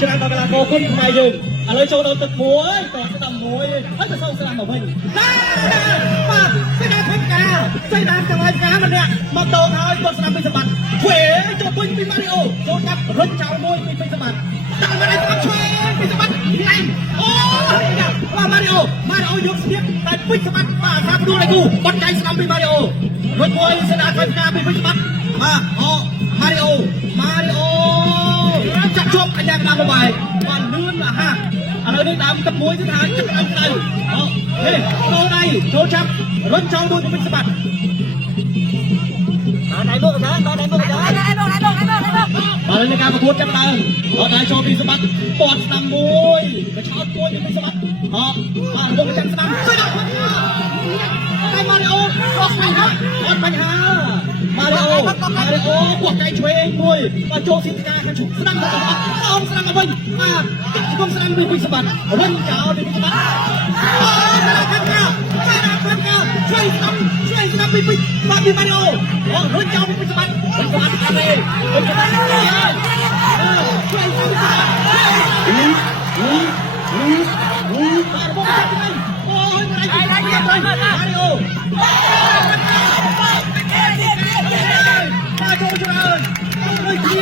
ច្រើនដល់កីឡាករគុណខ្មែរយើងឥឡូវចូលដល់ទឹកមួយតោះស្ដាំមួយហើយទៅចូលស្ដាំមកវិញបាទសេនាធិការសេនាចង្វាយការម្នាក់មកដោតហើយគាត់ស្ដាំពីសម្បត្តិឆ្វេងចូលពេញពីម៉ារីអូចូលចាប់រត់ចោលមួយពីសម្បត្តិដាក់មកឲ្យឆ្វេងពីសម្បត្តិណែអូបាទម៉ារីអូយកស្ទាបតែពេញសម្បត្តិបាទអាសាផ្ដួលដៃគូបាត់ចៃស្ដាំពីម៉ារីអូរត់មួយសេនាធិការពីពេញសម្បត្តិបាទអូម៉ារីអូចាក់ជាប់កញ្ញាកណ្ដាលបាយបានលឿនអាហាឥឡូវនេះដើមទឹកមួយគឺថាចិត្តដើមដៃអូនេះចូលដៃចូលចាប់រត់ចោលមួយទៅវិញស្បាត់ដៃមុខចាដៃមុខចាដៃមុខបាទនៅការប្រកួតចាប់ដើមអត់ដៃចូលពីស្បាត់ពត់ស្ដាំមួយកញ្ឆោតមួយទៅវិញស្បាត់អូបាទរត់ចាំស្ដាំស្ដាំតែម៉ារីអូអត់បញ្ហាម៉ារីអូពួកកៃឆ្វេងមួយបាទចូលសិទ្ធិការខាងស្ដាំទៅអូនស្ដាំទៅវិញបាទគុំស្ដាំពីសម្បត្តិរុញចោលពីសម្បត្តិអូខាងក្រៅឆ្វេងស្ដាំពីបាទពីម៉ារីអូរុញចោលពីសម្បត្តិបាទអត់ទេសម្បត្តិឆ្វេងស្ដាំបាទអូយម៉ារីអូចូលច្រើនដូចជា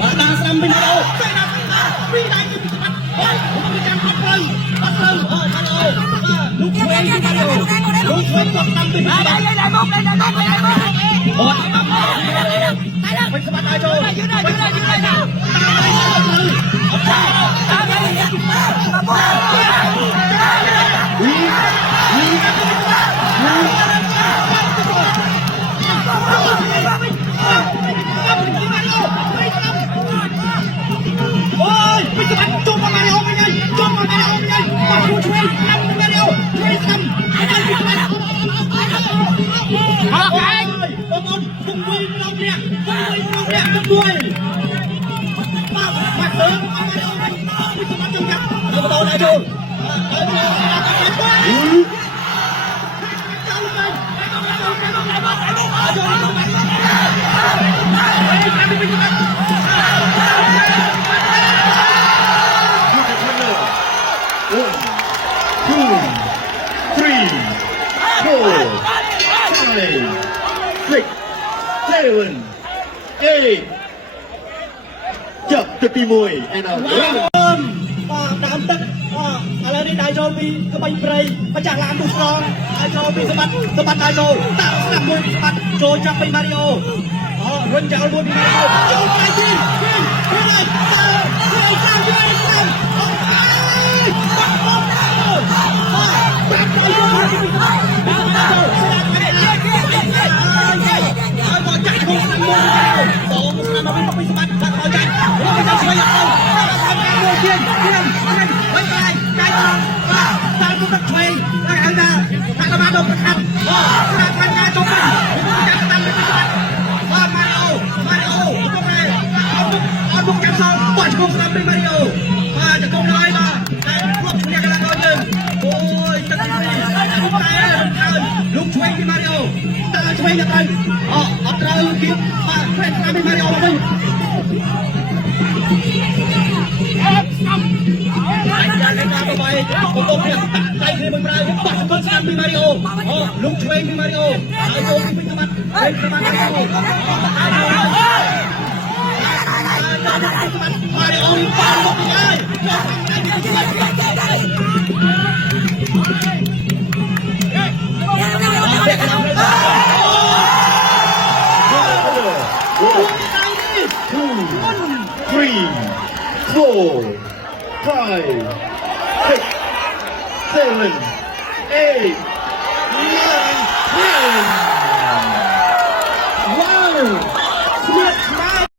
បាទតាស្ដាំពីម៉ារីអូពីដៃពីស្បាត់អូពីចាំអត់ត្រូវអូម៉ារីអូបាទលោកឆ្វេងពីម៉ារីអូលោកឆ្វេងគាត់ស្ដាំពីស្បាត់ដៃមុខអូពីស្បាត់ដៃចូលយឺតចាប់ទៅទី1ឯណាបាទដើមទឹកឥឡូវនេះដៃចូលពីក្បាញ់ព្រៃម្ចាស់ឡានទូស្រងដៃចូលពីសម្បត្តិដៃចូលតាក់ស្ដាប់មួយសម្បត្តិចូលចាប់ពីម៉ារីអូរុញចោលមួយពីម៉ារីអូចូលដៃទីហើយលោកឆ្វេងពីម៉ារីអូតើឆ្វេងទៅអត់ត្រូវគៀបបាទឆ្វេងតាមពីម៉ារីអូវិញលោកឆ្វេងពីម៉ារីអូហើយចូលពីសម្បត្តិម៉ារីអូបានមកពីហើយ4, 5, 6, 7, 8, 9, 10.